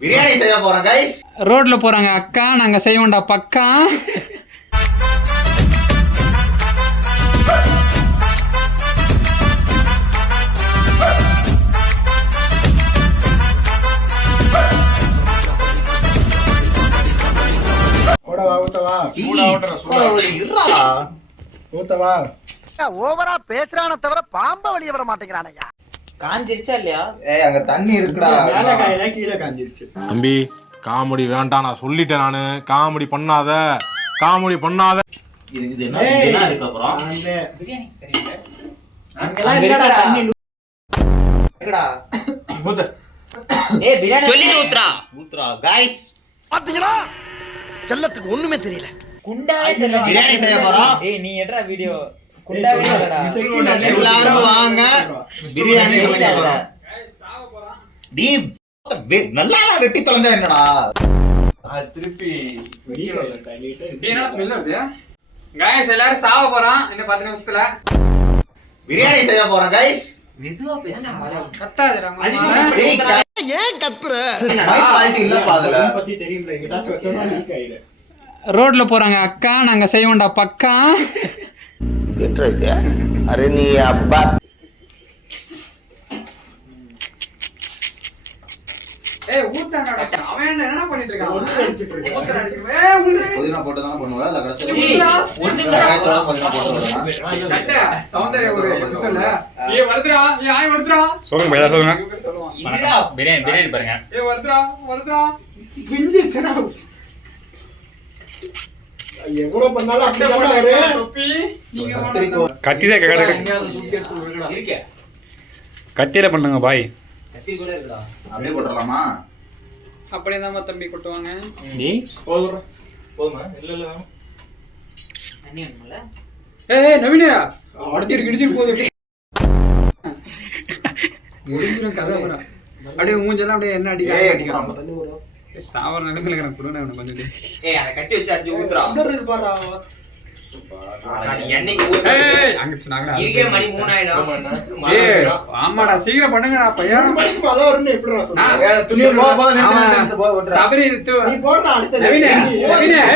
பிரியாணி செய்ய போறோம் गाइस. ரோட்ல போறாங்க அக்கா, நாங்க செய்வோம்டா பக்கா. ஓவரா பேசுறானே தவிர பாம்ப வெளிய விட மாட்டேங்கிறானயா. காஞ்சிருச்சா இல்லையா? ஏய் அங்க தண்ணி இருக்குடா. மேல காயில கீழ காஞ்சிருச்சு. தம்பி காமெடி வேண்டாம், நான் சொல்லிட்டேன். நானு காமெடி பண்ணாத. இது என்ன இருக்கு அப்புறம்? அந்த பிரியாணி தெரியுங்க. அங்கலாம் இல்லடா தண்ணி இருக்குடா. ஊத்து. ஏய் பிரியாணி சொல்லிட்டு ஊத்துறா गाइस. பாத்தீங்களா? செல்லத்துக்கு ஒண்ணுமே தெரியல. குண்டாவே தெரியல. பிரியாணி செய்ய போறோம். ஏய் நீ எட்ரா வீடியோ குண்டாவே தெரியலடா. எல்லாரும் வாங்க பிரியாணி செய்ய போறோம். டி நல்லா வெட்டி தொலைஞ்சா என்னடா? திருப்பி என்ன ஸ்மெல் வருது? गाइस எல்லாரும் சாவ போறோம் இன்னும் 10 நிமிஷத்துல. பிரியாணி செய்ய போறோம் गाइस. மெதுவா பேசுடா. கத்தாதடா. ஏன் கத்துற? மைக் குவாலிட்டி இல்ல பாதல. பத்தி தெரியும்ல எங்கடா சொன்னா லீக் ஆயிடு. ரோட்ல போறாங்க அக்கா, நாங்க செய்வோம்டா பக்கா. அரே நீ அப்பா ஏய் ஊத்தாடா. அவன் என்னடா பண்ணிட்டு இருக்கான்? ஊத்துறா அடிக்குற. புதினா போட்டு தான பண்ணுவ இல்ல கடைசில ஒண்ணு வெங்காயத்தோட புதினா போட்டு வரணும். கட்ட சௌந்தர்ய ஒரு சொல்ல. ஏய் வருதுடா. ஏய் ஆய் வருதுடா. சொல்லுங்க பையா சொல்லுங்க. வணக்கம். பிரியாணி பாருங்க. ஏய் வருதுடா. பிஞ்சிச்சடா. எவ்வளவு பண்ணாலும் அப்படியே வர. தொப்பி நீங்க கத்திரிக்கோல் கத்திதான் கேட்க இருக்கே. கத்தியில பண்ணுங்க பாய். கத்தி கூட இருக்குடா. அப்படியே போட்டுறலாமா? அப்படியே தான் தம்பி கொட்டுவாங்க. போதுமா? இல்ல வேணும். தண்ணி வேணும்ல? ஏய் நவீனா அடிச்சிரு போகுது. முடிஞ்சிரும் கதை அப்புறம். அப்படியே மூஞ்செல்லாம் அப்படியே என்ன அடிக்க சாவர நிலைமையில இருக்கிற குருணை கொஞ்சம். ஏய் அத கட்டி வச்சு அஞ்சு ஊத்துறா. பாரா நீ என்னைக்கு ஊத்துற? ஏய் அங்க சொன்னாங்கடா. இதுக்கே மணி 3 ஆயிடும். ஏய் ஆமாடா சீக்கிரம் பண்ணுங்கடா பையா. மணிக்கு மழை வரும்னு எப்படிடா சொன்னா? துணி போ நிறுத்து போ ஓட்றா. சபரி நீ போறடா அடுத்து. நவீனா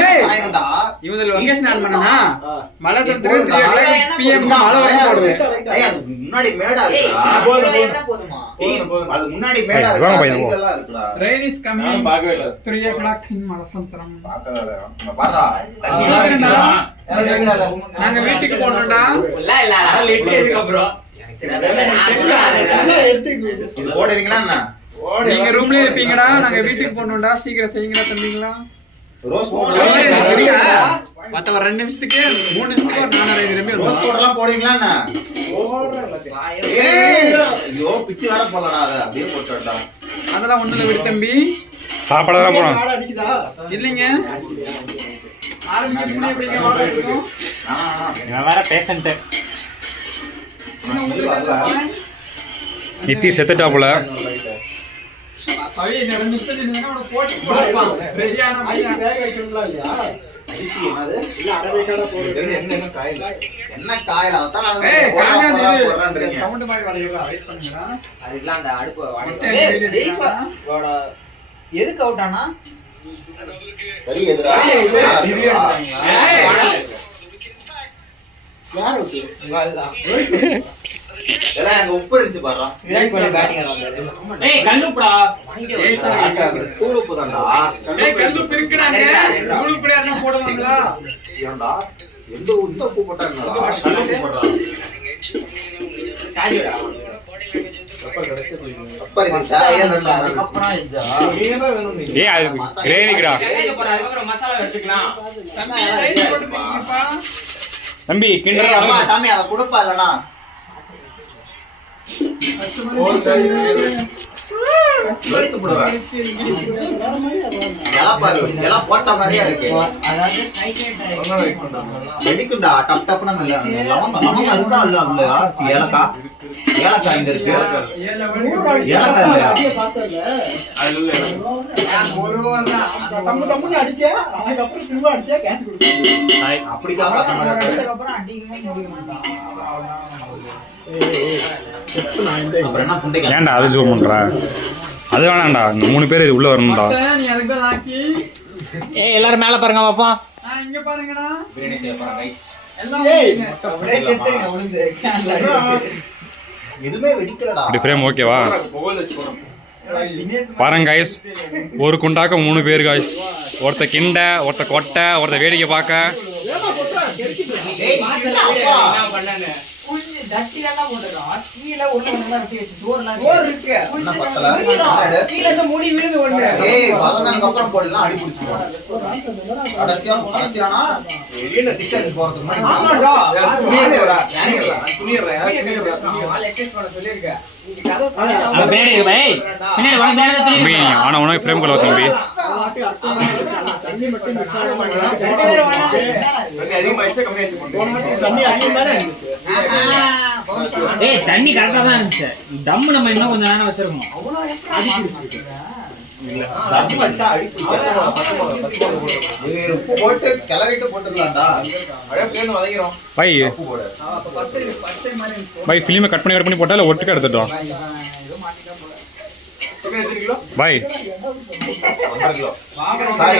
ஏய் ஆயிடா. இவங்க லொகேஷன் ஆன் பண்ணனா மலை சந்திர 3 PM மலை வரைக்கும் போடுது. ஏய் அது முன்னாடி மேடா ஏய் இருக்குடா. போதுமா என்ன போதுமா? அது முன்னாடி மேடா வாங்க இருக்குடா. பையன், சைடுல எல்லாம் இருக்குடா. Rain is coming. பார்க்கவே இல்ல. 3 o'clock in மலை சந்திரம். பார்க்கவே பாறா. நாங்க வீட்டுக்கு போறோம்டா. இல்ல லேட் எதுக்கு அப்புறம்? இது போடுவீங்களா என்ன? நீங்க ரூம்லயே இருப்பீங்கடா. நாங்க வீட்டுக்கு போறோம்டா. சீக்கிரம் செய்யுங்கடா தம்பிங்களா. ரோஸ் சோறு இது பவுடர் இருக்கா? மத்த ஒரு 2 நிமிஷத்துக்கு 3 நிமிஷத்துக்கு ஒரு 4.5 நிமிஷம் ரோஸ் வரும். பவுடர்லாம் போடுவீங்களா என்ன? ஏய் ஐயோ பிச்சு வர போலடா அத அப்படியே போட்டுடா. அதெல்லாம் ஒண்ணுல விடு தம்பி. சாப்பாடு போனோம். மாடு அடிக்குதா? இல்லைங்க ஆரம்பிக்கிறதுக்கு முன்னாடி எப்படிங்க வாடா இருக்கும்? இவன் வேற பேஷண்ட். நித்தி செத்துட்டாப்புல. பவி 2 நிமிஷம் நின்னா அவன போட்டு பாப்பான். ரெடியான ஐஸ் வேக வைக்கணும்ல இல்லையா? ஐசி என்னது? இல்ல அரவேக்காட போடுறது. என்ன காயில அதான் நான் ஏய் காணா இது போறேன்றீங்க. சவுண்ட் மாதிரி வரீங்களா? வெயிட் பண்ணுங்கடா. அது இல்ல அந்த அடுப்பு மொட்டை ஏய் வீடு ஜெய்ஸ்வா இருக்கா? ஓட எதுக்கு அவுட் ஆனா? சரி எதுடா? ரிவ்யூ எடுத்தாங்க. ஏய் யார் ஓகே? இவால்தான். எல்லாம் அங்க உப்பு இருந்துச்சு பாறா. விராட் கோலி பேட்டிங் ஆடுறாங்க. ஏய் கல்லுப்புடா. ஏய் சார் தூள் உப்பு தான்டா. ஏய் கல்லு பிரிக்கறாங்க. நூலுப்புடி யாரனா போடுவாங்களா? ஏன்டா? எந்த உப்பு போட்டாங்கடா? கல் உப்பு போடுறா. சாஜிடா. அப்பா இது சாயே இல்லடா. அப்புறம் இதா. ஏய் அது கிரேவிக்குடா. கேக்க போற அதுக்கு மசாலா வெச்சுக்கலாம். தம்பி லைட் போட்டு பிடிங்கப்பா. தம்பி ஏய் கிண்டல் அம்மா சாமி அத குடுப்பா இல்லனா? வெளுத்து போடுவேன். எல்லாம் போட்ட மாதிரியா இருக்கு. அதாவது ஹைலைட் வெடிக்குண்டா டப் டப்னா நல்ல லவங்க இருக்கா இல்ல உள்ள ஏலக்காய் இங்க இருக்கு. ஏலக்காய் இல்லையா? அப்படியே பார்த்தல. ஒரு வாரம் தம்மு தம்முன்னு அடிச்சே. அதுக்கு அப்புறம் திரும்ப அடிச்சே கேட்ச் கொடுத்து. அப்படிதான் பார்த்த மாதிரி இருக்கு. அதுக்கு அப்புறம் அடிக்கவே முடிய மாட்டான். ஏய் நான் இந்த அப்புறம் என்ன புண்டைங்க? ஏன்டா அது ஜூம் பண்ற? அது வேணாம்டா, இந்த 3 பேர் இது உள்ள வரணும்டா. நீ அதுக்கு தான் ஆக்கி ஏய் எல்லாரும் மேல பாருங்க பாப்போம். நான் இங்க பாருங்கடா பிரியாணி செய்ய போறேன் கைஸ். எல்லாம் அப்படியே செத்துறீங்க விழுந்து கேன்ல எதுவுமே வெடிக்கலடா. இப்படி ஃப்ரேம் ஓகேவா? பாருங்க கைஸ், ஒரு குண்டாக்க 3 பேர் கைஸ். ஒருத்த கிண்ட, ஒருத்த கொட்டை, ஒருத்த வேடிக்கை பார்க்க. ஏய், அப்பா. என்ன பண்ணானே கொஞ்சம் தட்டியெல்லாம் போட்டுறான் கீழே உள்ள ஒண்ணா வெட்டி வச்சு டோர் இருக்கு என்ன பத்தல? கீழே இந்த முடி விழுது ஒண்ணு ஏய், வதனதுக்கு அப்புறம் போடலாம், அடி பிடிச்சிடும். கடைசியானா வெளியில சிக்கன் போறதுக்கு முன்னாடி ஆமாடா ஆள் எக்ஸஸ் பண்ண சொல்லிருக்க நீங்க கதை அது பின்னாடி இருக்கு பை. பின்னாடி வா, பின்னாடி தான் தம்பி. ஆனா உனக்கு ஃப்ரேம் குள்ள தம்பி. தண்ணி மட்டும் மிக்ஸ் ஆக ரெண்டு பேரும் வேணாம். தண்ணி அதிகம் தானே இருந்துச்சு. ஏய் தண்ணி கரெக்டா தான் இருந்துச்சு. தம்மு நம்ம இன்னும் கொஞ்சம் நேரம் வச்சிருக்கோம். தண்ணி வச்சா அடி பிடிக்கும். ஏய், உப்பு போட்டு கிளறிட்டு போட்டுடலாம்டா. பை உப்பு போடு. பட்டை மாதிரி பை ஃபிலிமை கட் பண்ணி போட்டா இல்ல ஒட்டுக்கா எடுத்துட்டோம். ஏதோ மாட்டிட்டா போல பை 1.5 kilo. Sorry,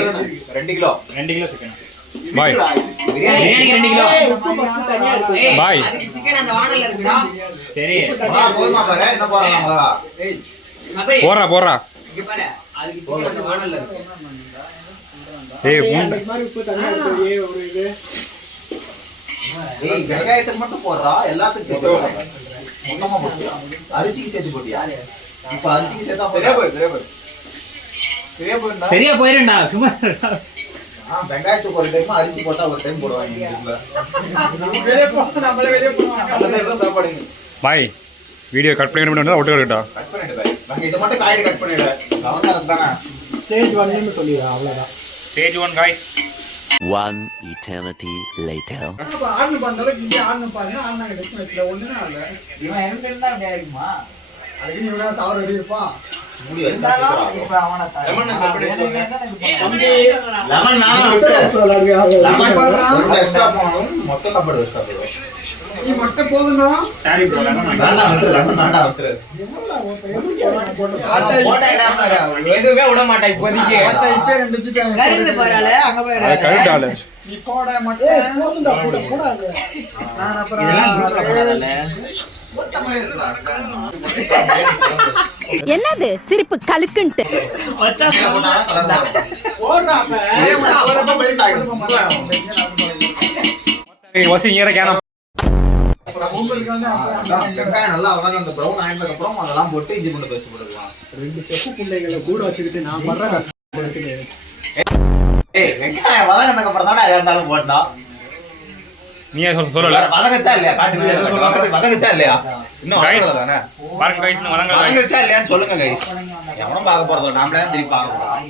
2 kilo. 2 kilo chicken. பாய் பிரியாணிக்கு 2 கிலோ. ஏய், பாய். அதுக்கு சிக்கன் அந்த வாணல்ல இருக்குடா சரி போதுமா பாரு, என்ன போறாங்க மிளகா. ஏய் மபை போறா இங்க பாரு அதுக்கு சிக்கன் அந்த வாணல்ல இருக்கு ஏய் அந்த பூண்டு மாதிரி உப்பு தண்ணி எடுத்து ஒரு இது ஏய், வெங்காயத்துக்கு மட்டும் போடுறா, எல்லாத்துக்கும் சேர்த்து போடுறா. மொத்தமா போட்டியா? அரிசிக்கு சேர்த்து போட்டியா? இப்ப அரிசிக்கு சேர்த்தா சரியா போயிருண்டா சும்மா. வெங்காயத்துக்கு ஒரு டைம், அரிசி போட்டா ஒரு டைம் போடுவாங்க எங்க வீட்ல. வெளியே போ நம்மளே வெளியே போவாங்க பாய் வீடியோ கட் பண்ணி ஒட்டுக்கா இருக்கட்டும். கட் பண்ணிட்டு பாரு. நாங்க இதை மட்டும் காய்கறி கட் பண்ணிடு. அவன் தானே. ஸ்டேஜ் 1 சொல்லிடுறா, அவ்வளவுதான். Stage 1 guys. One eternity later. அப்ப ஆடுன பந்தல இங்க ஆடுன பாருங்க ஆடுனாங்க டெஸ்ட் ஒண்ணுமே ஆகல இவன் எங்க இருந்தா அப்படியே இருக்குமா அதுக்கு நீ வேணா சாவர ரெடி இருப்பான் மூடி வச்சா இருந்தாலும் சீக்கிரம் இப்ப ஆகும். அவனை லெமன் நானா விட்டு. சொல்லாதீங்க, லெமன் அவ்வளவுதான். கொஞ்சம் எக்ஸ்ட்ரா போனாலும் மொத்த சாப்பாடு வேஸ்டா போயிடும். நீ மட்டும் போதும்டா சாரி ப்ரோ வேண்டாம் விட்டு, லெமன் வேண்டாம் விட்டு. எதுவுமே விட மாட்டேன் இப்போதைக்கு மொத்த இப்பே ரெண்டு சிக்கன் கருது பாராளே அங்க போய் அது கழுட்டால. நீ போட ஏய், மட்டும் போதும்டா, போடா அது. நான் அப்புறம் இதெல்லாம் குடுக்க கூடாதுல்ல என்னது சிரிப்பு கலுக்குன்ட்டு வச்சா போட்டாலும் கலர் வரும். போடுறா அப்ப. இதே மாதிரி அவரப்ப பண்ணிட்டு ஆகும். வசி இங்கற கேன உங்களுக்கு வந்து அதான் வெங்காயம் நல்லா வதங்க, அந்த brown ஆயிட்டதுக்கு அப்புறம் அதெல்லாம் போட்டு இஞ்சி பூண்டு பேஸ்ட் போட்டுக்கலாம். 2 செப்பு பிள்ளைகளை கூட வச்சுக்கிட்டு நான் பண்ற கஷ்டம் இருக்குது. ஏய், வெங்காயம் வதங்கினதுக்கு அப்புறம் தானே எதா இருந்தாலும் போட்டோம். நீ சொல்லல. வதங்கச்சா இல்லையா? காட்டு வீடியோல வதங்கச்சா இல்லையா? இன்னும் Guys. வதங்கல தானே? பாருங்க गाइस இன்னும் வதங்க. வதங்கச்சா இல்லையான்னு சொல்லுங்க கைஸ். எவனும் பார்க்க போறது இல்ல, நாமளே தான் திருப்பி பார்க்க போறோம்.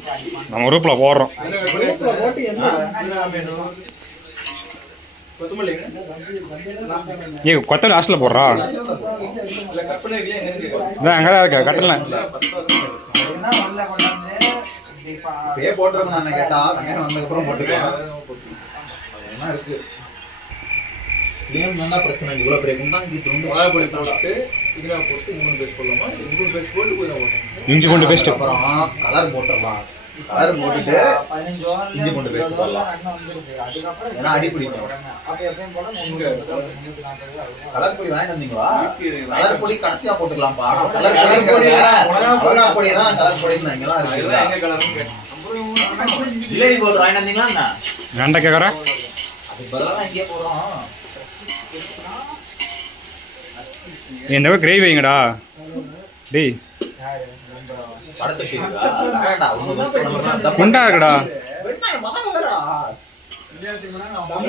நம்ம குரூப்ல போடுறோம். குரூப்ல போட்டு என்ன ஏய் கொத்தமல்லி ஹாஸ்டல்ல போடுறா. இதான் அங்க தான் இருக்க கட்டல. உள்ள கொண்டு வந்து இப்பயே போட்டுருக்கணும் நான் கேட்டா, வெங்காயம் வந்ததுக்கு அப்புறம் போட்டுக்கலாம். என்ன இருக்கு? ஏன் நல்லா பிரச்சனை இல்லை, இவ்வளவு பெரிய குண்டாங்கி துண்டு இஞ்சி பூண்டு பேஸ்ட். அப்புறம் கலர் போட்டுடலாம். கலர் போட்டுட்டு 15 இஞ்சி பூண்டு பேஸ்ட் போடலாம். அதுக்கப்புறம் ஏன்னா அடி பிடிக்கும். அப்ப எப்பயும் போல 340 கலர் பொடி வாங்கிட்டு வந்தீங்களா? கலர் பொடி கடைசியா போட்டுக்கலாம்ப்பா. கலர் பொடி மிளகா பொடி தான் கலர் பொடின்னு இங்கெல்லாம் இருக்கு. ஜிலேபி போட்டு வாங்கிட்டு வந்தீங்களா என்ன? வேண்ட கேக்குற? அது பதிலா தான் இங்கே போடுறோம். இந்த கிரேவி வைங்கடா. டேய் படச்சட்டி இருக்கா? வேண்டாம்டா, ஒண்ணு மிஸ் பண்ணலாம். குண்டா இருக்குடா. வெங்காயம் வதங்க வேறடா.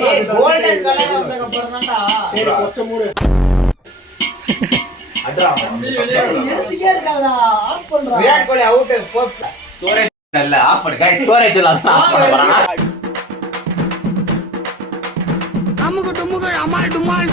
ஏய் கோல்டன் கலர் வந்ததுக்கு அப்புறம் தான்டா சரி கொஞ்சம் மூடு. அட்ரா. எடுத்துட்டே இருக்காதா ஆஃப் பண்றா விராட் கோலி அவுட் ஸ்டோரேஜ் இல்ல, ஆஃப் பண்ணு. गाइस ஸ்டோரேஜ் இல்ல, ஆஃப் பண்ண போறேன். அமுகு டுமுகு அமால் டுமால்